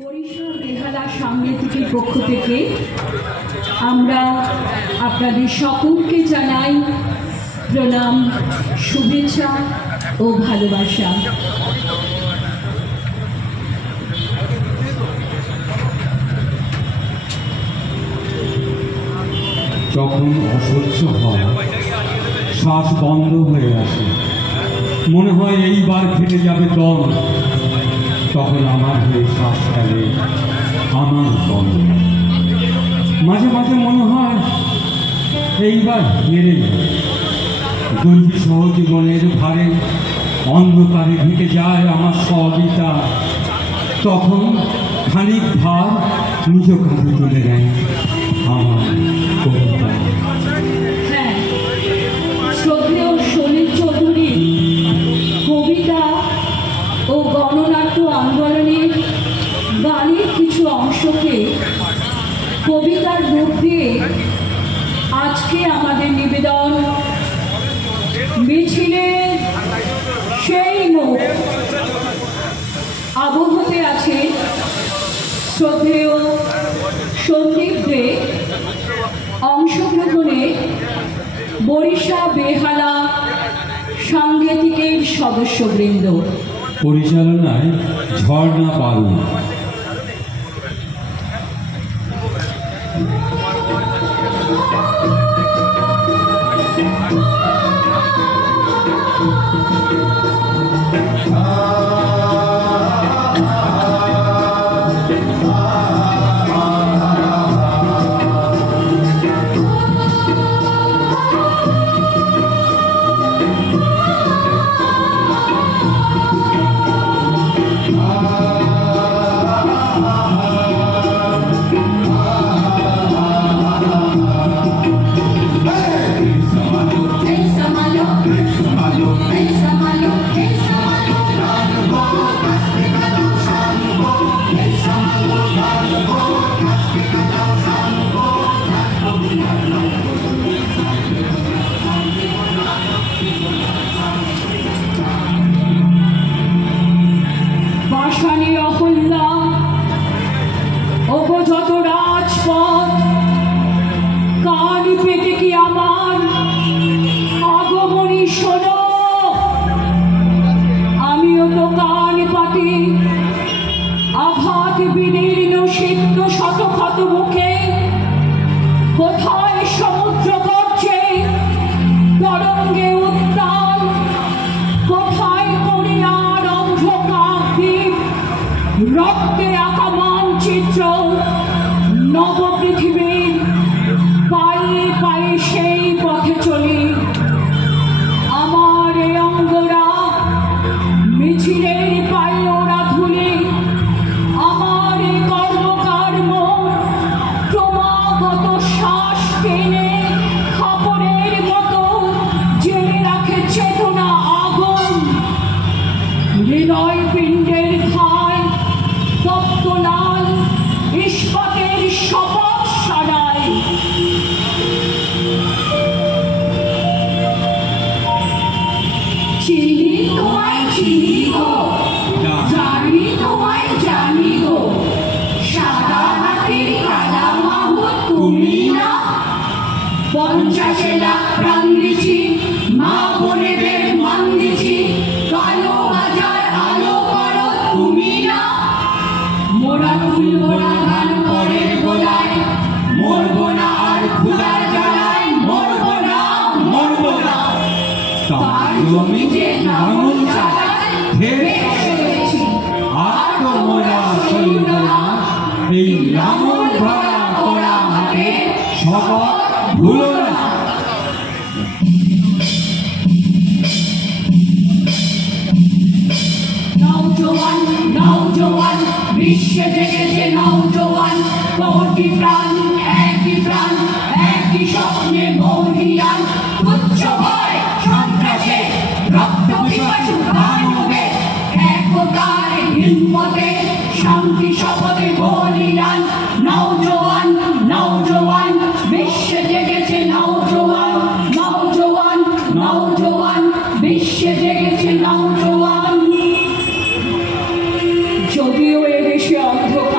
বরিশাল বেহালা সাংগীতিকের পক্ষ থেকে আমরা আপনাদের সকলকে জানাই প্রণাম, শুভেচ্ছা ও ভালোবাসা। যখন অসহ্য হয়, শ্বাস বন্ধ হয়ে আসে, মনে হয় এইবার ফেটে যাবে দম, তখন আমার হয়ে শ্বাস ফেলে আমার দম। মাঝে মাঝে মনে হয় এইবার হেরে যায়, দুর্বিষহ জীবনের ভারে অন্ধকারে ঢেকে যায় আমার সবিতা। তখন খানিক ভার নিজ কাঁধে তুলে নেয় আমার কবিতা। হ্যাঁ, শ্রদ্ধেয় সলিল চৌধুরীর কবিতা ও গণনাট্য আন্দোলনের গানের কিছু অংশকে কবিতার রূপ দিয়ে আজকে আমাদের নিবেদন মিছিলের সেই মুখ। আবহতে আছে শ্রদ্ধেয় সন্দীপ দে, অংশগ্রহণে বরিশাল বেহালা সাংগীতিকের সদস্যবৃন্দ, পরিচালনায় ঝর্ণা পারু। রক্তে আঁকা মানচিত্র নবপৃথিবীর, পায়ে পায়ে সেই পথে চলি। আমার এই অঙ্গরা মিছিলের পায়ে ওরা ধুলি, আমার এই কর্মকর্ম ক্রমাগত শ্বাস টেনে খাপড়ের মতো জেনে রাখে চেতনা আগুন। হৃদয় পিণ্ডের ঘায় তপ্তলাল ইস্পাতের শপথ সারায়। চিনি তোমায় চিনি গো, জানি তোমায় জানি গো, সাদা হাতের কালা মাহুত তুমি না। 50 লাখ প্রাণ দিছি, মা বোনেদের মান দিছি, কালো বাজার আলো করো তুমি না। মোরা তুলব না গান পরের গোলায়, মরব না আর ক্ষুধার জ্বালায়, মরব না, মরব না। তার জমিতে লাঙল চালায় ফেরে এসেছি, আর তো মোরা সইব না এই লাঙল ধরা করা হাতে শপথ ভুলো না। নওজোয়ান নওজোয়ান বিশ্বে জেগেছে নওজোয়ান, কোটি প্রাণ একই প্রাণ, একই স্বপ্নে মহিয়ান। তুচ্ছ ভয় সন্ত্রাসে রক্ত পিপাসু দানবে, একতার হিম্মতে শান্তি শপথে বলিদান। নওজোয়ান নওজোয়ান বিশ্বে জেগেছে নওজোয়ান, নওজোয়ান নওজোয়ান বিশ্বে জেগেছে নওজোয়ান। যদিও এদেশে অন্ধকার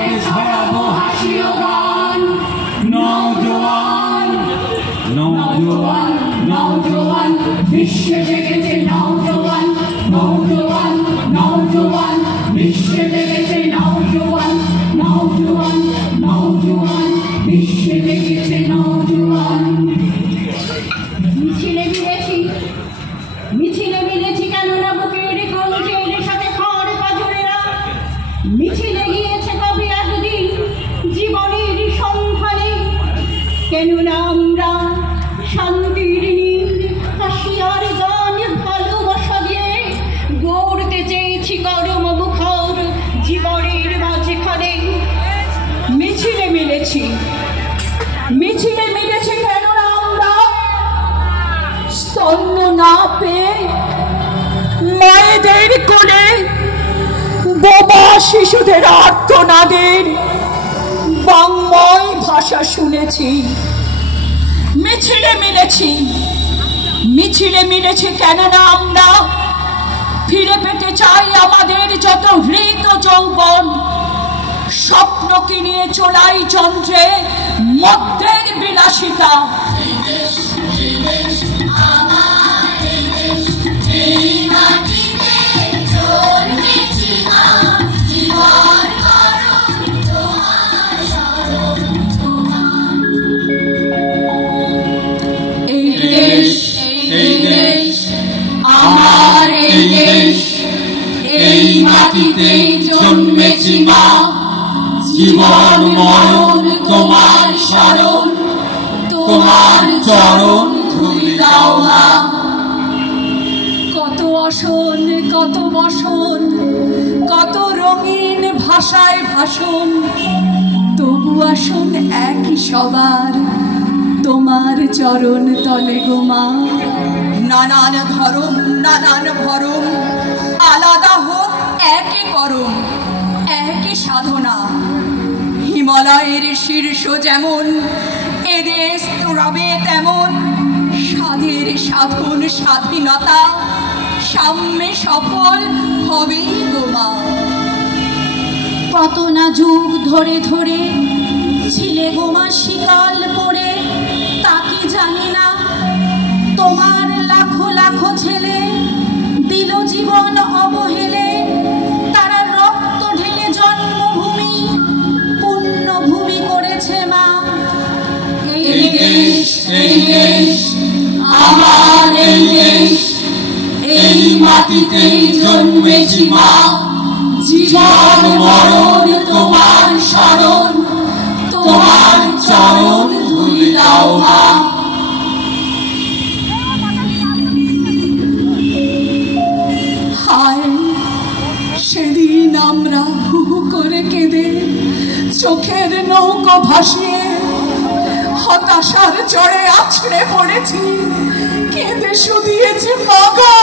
মাঠে ছড়াবো হাসি ও গান। নওজোয়ান নওজোয়ান নওজোয়ান বিশ্বে জেগেছে নওজোয়ান নওজোয়ান নওজোয়ান বিশ্বে জেগেছে নওজোয়ান নওজোয়ান নওজোয়ান বিশ্বে জেগেছে নওজোয়ান। মিছিলে মিলেছি কেননা বুকের কঞ্চের সাথে খড় পাঁজরেরা মিছিলে গিয়েছে কবে একদিন জীবনের সন্ধানে। কেননা আমরা শান্তির নীল হাসিয়ার গান ভালোবাসা দিয়ে গড়তে চেয়েছি গরম মুখর জীবনের মাঝখানে। মিছিলে মিলেছি কেননা আমরা স্তন্য না পেয়ে মায়েদের কোলে বোবা শিশুদের আর্তনাদের বাংময় ভাষা শুনেছি। মিছিলে মিলেছি কেননা আমরা ফিরে পেতে চাই আমাদের যত হৃত যৌবন। স্বপ্নকে নিয়ে চলাই যন্ত্রে মধ্যের বিলাসিতা। আমার এই দেশ, এই মাটিতে জন্মেছি মা। জীবন মরণ তোমার শরণ, তোমার চরণ ধুলি দাও মা। কত আসন কত বসন কত রঙিন ভাষায় ভাষণ, তবু আসন একই সবার তোমার চরণ তলে গো মা। নানান ধরম নানান ভরম আলাদা হোক একই করম একই সাধনা। হিমালয়ের শীর্ষ যেমন এদেশ রবে তেমন, স্বাদের সাধন স্বাধীনতা সাম্যে সফল হবেই গো মা। কত না যুগ ধরে ধরে ছিলে গোমা শিকাল পড়ে, তা কি জানি না তোমার লাখো লাখো ছেলে দিল জীবন অবহেলে। তারা রক্ত ঢেলে জন্মভূমি পুণ্যভূমি করেছে মা। এই দেশ, এই দেশ, আমার এই দেশ, এই মাটিতে জন্মেছি মা। জীবন মরণ তোমার শরণ, তোমার চরণ ধুলি দাও মা। হায় সেদিন আমরা হু হু করে কেঁদে চোখের নৌকো ভাসিয়ে হতাশার চড়ে আছড়ে পড়েছি, কেঁদে শুধিয়েছি মাগা।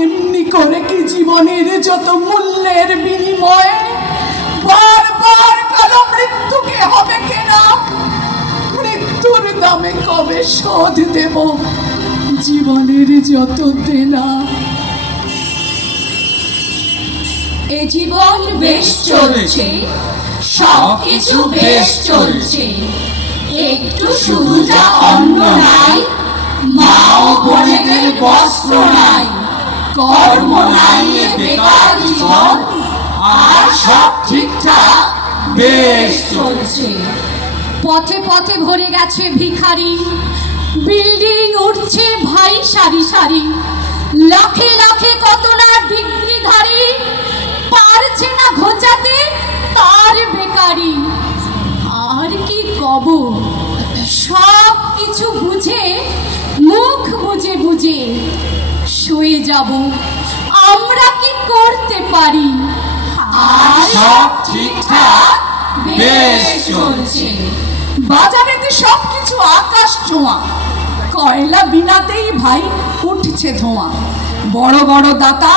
এমনি করে কি জীবনের যত মূল্যের বিনিময়ে বারবার কালো মৃত্যুকে হবে কেনা? মৃত্যুর দামে কবে শোধ দেব জীবনের যত দেনা? এ জীবন বেশ চলছে, সবকিছু বেশ চলছে, একটু শুধু যা অন্ন নাই, মা ও বোনেদের বস্ত্র নাই, কর্ম নাই এ বেকার জীবন, আর সব ঠিকঠাক বেশ চলছে। পথে পথে ভরে গেছে ভিখারি, বিল্ডিং উঠছে ভাই সারি সারি, লাখে লাখে কত না ডিগ্রিধারী পারছে না ঘোচাতে তার বেকারি। আর কি কব, সব কিছু বুঝে মুখ বুঝে বুঝে শুয়ে যাব, আমরা কি করতে পারি? আর সব ঠিকঠাক বেশ চলছে। বাজারেতে সবকিছু আকাশ ছোঁয়া, কয়লা বিনাতেই ভাই উঠছে ধোঁয়া। বড় বড় দাতা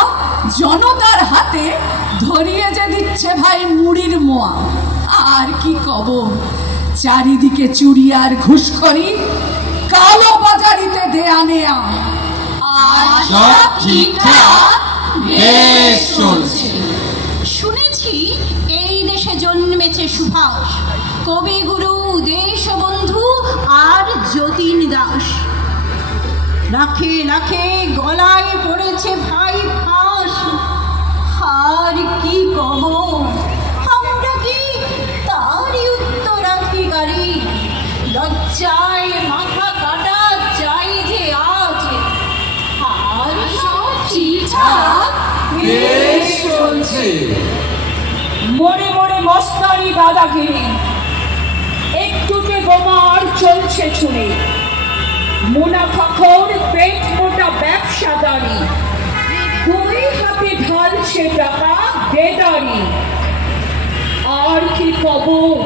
জনতার হাতে ধরিয়ে যে দিচ্ছে ভাই মুড়ির মোয়া। আর কি কব, চারিদিকে চুরি আর ঘুষখড়ি, কালো বাজারিতে দেয়া নেয়া। আর সব ঠিকঠাক বেশ চলছে। শুনেছি এই দেশে জন্ম সুভাষ, কবিগুরু দেশবন্ধু আর যতীন দাস। লাখে লাখে গলায় পড়েছে ভাই ফাঁস, আর কি কব আমরা কি তারই উত্তরাধিকারী? লজ্জায় মাথা কাটা চাই যে আজ, আর সব ঠিকঠাক বেশ চলছে। মরে মরে মস্তানি দাদাগিরি, একটুতে বোমার চলছে ছুরি, মুনাফাখোর পেট মোটা ব্যবসাদারি, দুই হাতে ঢালছে টাকা দেদারি। আর কি খবর